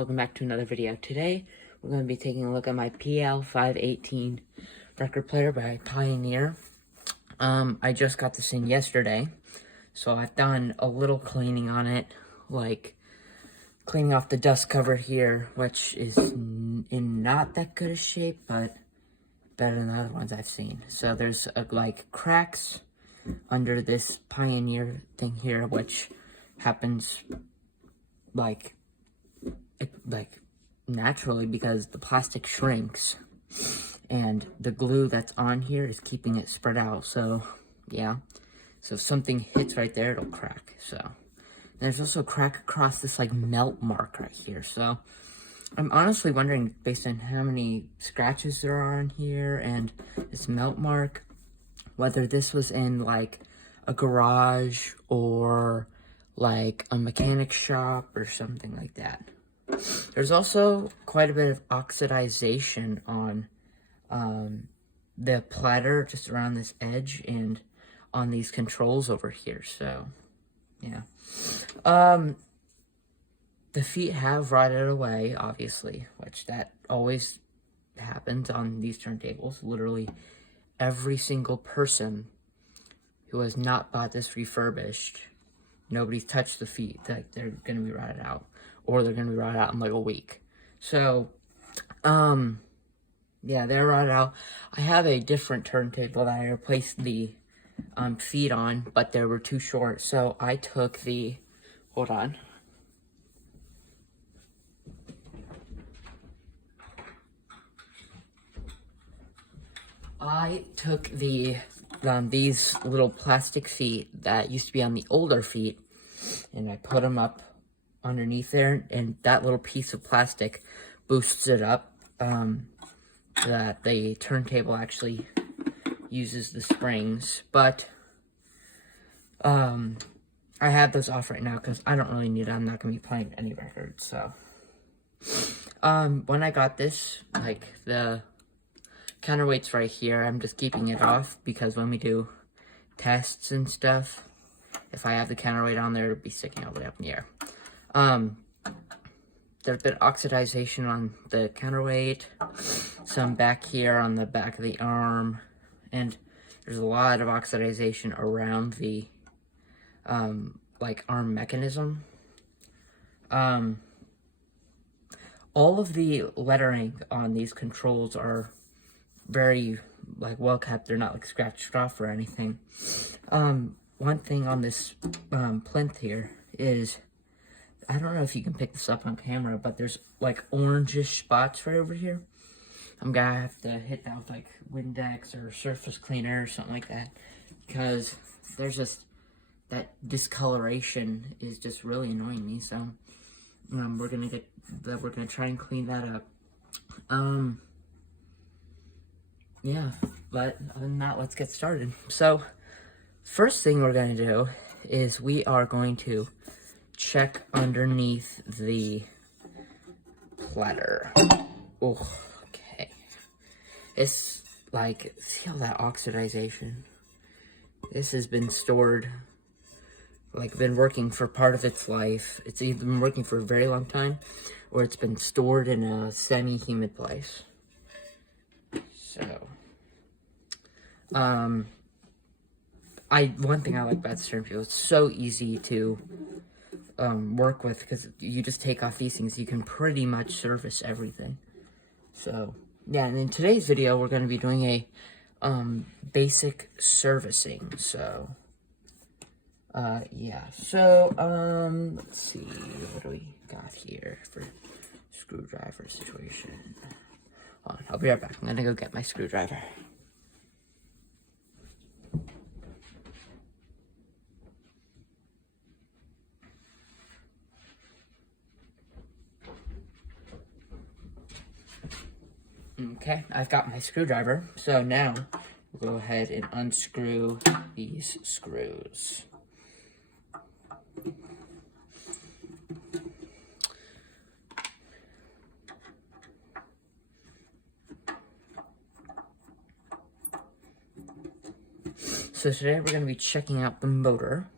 welcome back to another video. Today, we're going to be taking a look at my Pl-518 record player by Pioneer. I just got this in yesterday, so I've done a little cleaning on it, like cleaning off the dust cover here, which is in not that good a shape, but better than the other ones I've seen. So there's like cracks under this Pioneer thing here, which happens like naturally because the plastic shrinks and the glue that's on here is keeping it spread out. So yeah, so if something hits right there, it'll crack. So there's also a crack across this like melt mark right here. So I'm honestly wondering, based on how many scratches there are on here and this melt mark, whether this was in like a garage or like a mechanic shop or something like that. There's also quite a bit of oxidization on the platter just around this edge and on these controls over here. So yeah, the feet have rotted away, obviously, which that always happens on these turntables. Literally every single person who has not bought this refurbished, nobody's touched the feet. Like, they're gonna be rotted out, or they're gonna be rotted out in like a week. So yeah, they're rotted out. I have a different turntable that I replaced the feet on, but they were too short, so I took the, hold on, I took the these little plastic feet that used to be on the older feet, and I put them up underneath there, and that little piece of plastic boosts it up, that the turntable actually uses the springs. But I have those off right now because I don't really need it. I'm not going to be playing any records. So when I got this, like, the counterweight's right here. I'm just keeping it off because when we do tests and stuff, if I have the counterweight on there, it'll be sticking all the way up in the air. There's been oxidization on the counterweight, some back here on the back of the arm, and there's a lot of oxidization around the like arm mechanism. All of the lettering on these controls are very like well kept. They're not like scratched off or anything. One thing on this plinth here is, I don't know if you can pick this up on camera, but there's like orangish spots right over here. I'm gonna have to hit that with like Windex or surface cleaner or something like that, because there's just that discoloration is just really annoying me. So we're gonna try and clean that up. Yeah, but other than that, let's get started. So first thing we're going to do is we are going to check underneath the platter. Oh, okay. It's like, see all that oxidization? This has been stored, like, been working for part of its life. It's either been working for a very long time, or it's been stored in a semi-humid place. So, one thing I like about this turntable, it's so easy to work with, because you just take off these things. You can pretty much service everything. So yeah, and in today's video, we're going to be doing a basic servicing. So yeah, so let's see, what do we got here for screwdriver situation? Hold on, I'll be right back. I'm gonna go get my screwdriver. Okay, I've got my screwdriver. So now we'll go ahead and unscrew these screws. So today we're going to be checking out the motor.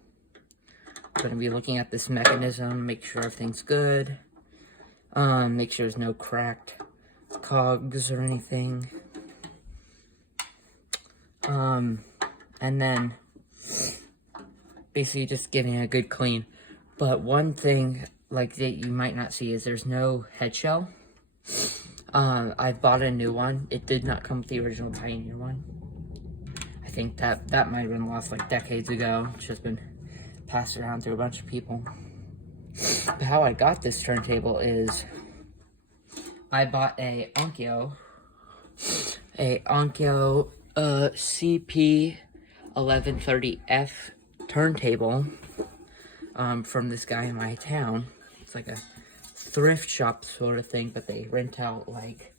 We're going to be looking at this mechanism, make sure everything's good. Make sure there's no cracked cogs or anything. And then basically just giving it a good clean. But one thing like that you might not see is there's no head shell. I bought a new one. It did not come with the original Pioneer one. I think that might have been lost like decades ago. It's just been passed around through a bunch of people. But how I got this turntable is I bought a Onkyo CP1130F turntable from this guy in my town. It's like a thrift shop sort of thing, but they rent out like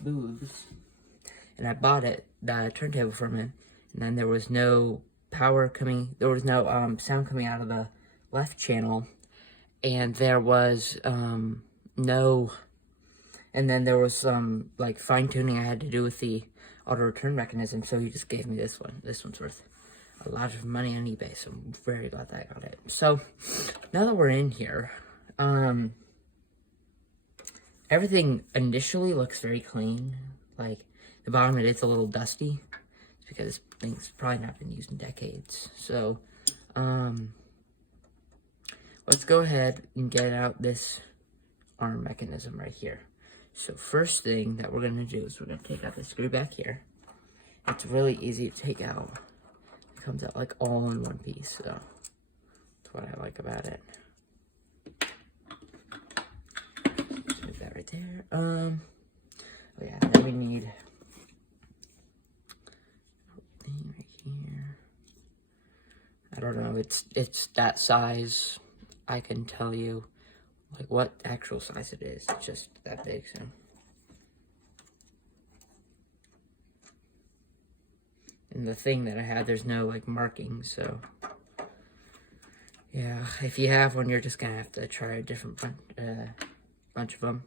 booths. And I bought the turntable from him, and then there was no power coming, there was no sound coming out of the left channel, and there was no, and then there was some like fine tuning I had to do with the auto return mechanism, so he just gave me this one. This one's worth a lot of money on eBay, so I'm very glad that I got it. So now that we're in here, everything initially looks very clean. Like the bottom of it's a little dusty. It's because this thing's probably not been used in decades. So let's go ahead and get out this arm mechanism right here. So first thing that we're gonna do is we're gonna take out the screw back here. It's really easy to take out. It comes out like all in one piece, so that's what I like about it. Just move that right there. Oh yeah, then we need thing right here. I don't know, it's that size. I can tell you like what actual size it is. It's just that big, so. And the thing that I had, there's no like markings, so. Yeah, if you have one, you're just gonna have to try a different bunch of them.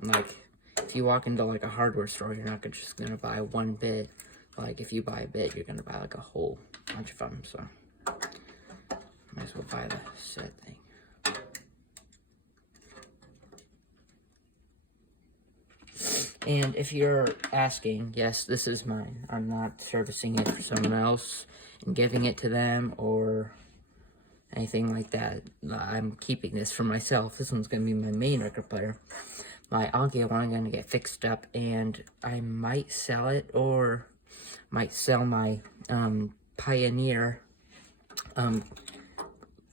Like, if you walk into like a hardware store, you're not just gonna buy one bit. Like, if you buy a bit, you're gonna buy like a whole bunch of them, so. Might as well buy the set thing. And if you're asking, yes, this is mine. I'm not servicing it for someone else and giving it to them or anything like that. I'm keeping this for myself. This one's going to be my main record player. My Onkyo one I'm going to get fixed up, and I might sell it or might sell my Pioneer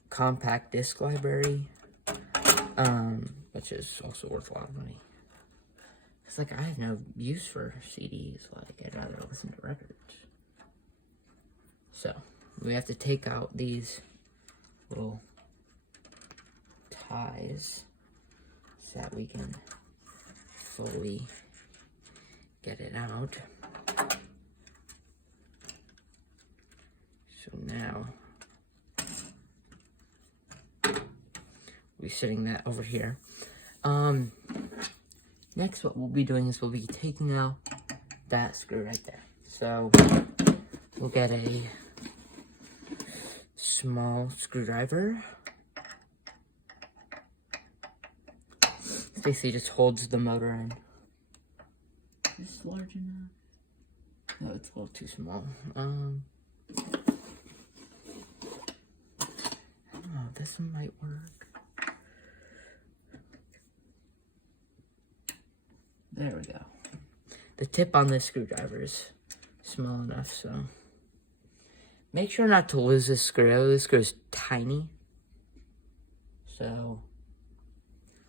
compact disc library, which is also worth a lot of money. It's like I have no use for CDs, like I'd rather listen to records. So, we have to take out these little ties so that we can fully get it out. So now, we're setting that over here. Next, what we'll be doing is we'll be taking out that screw right there. So, we'll get a small screwdriver. It basically just holds the motor in. Is this large enough? No, it's a little too small. I don't know, this one might work. There we go. The tip on this screwdriver is small enough, so. Make sure not to lose this screw. This screw is tiny. So,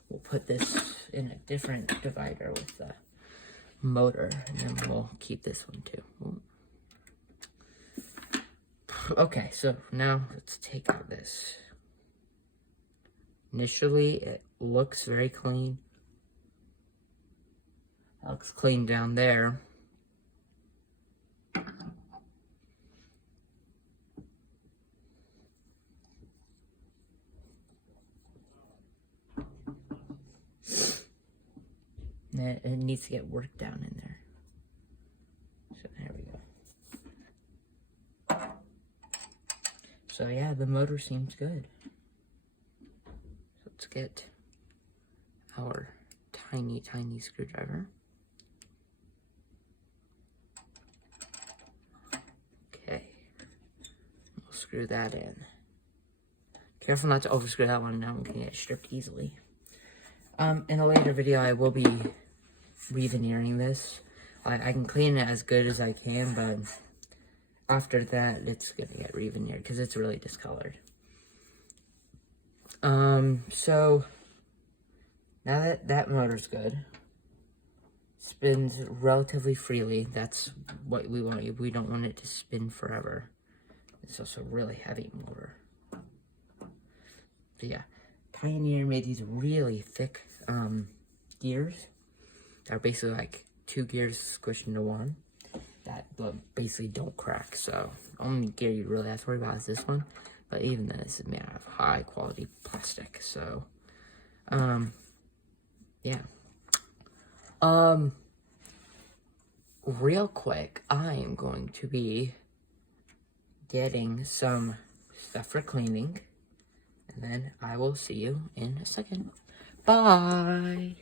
we'll put this in a different divider with the motor, and then we'll keep this one too. Okay, so now let's take out this. Initially, it looks very clean. It looks clean down there. It needs to get worked down in there. So there we go. So yeah, the motor seems good. So let's get our tiny screwdriver. Okay, we'll screw that in. Careful not to overscrew that one, now one can get stripped easily. In a later video, I will be re-veneering this. I can clean it as good as I can, but after that, it's gonna get re-veneered because it's really discolored. So now that that motor's good, spins relatively freely. That's what we want. We don't want it to spin forever. It's also a really heavy motor. So yeah, Pioneer made these really thick gears. They're basically like 2 gears squished into one that basically don't crack. So only gear you really have to worry about is this one. But even this is made out of high quality plastic. So yeah. Real quick, I am going to be getting some stuff for cleaning. And then I will see you in a second. Bye!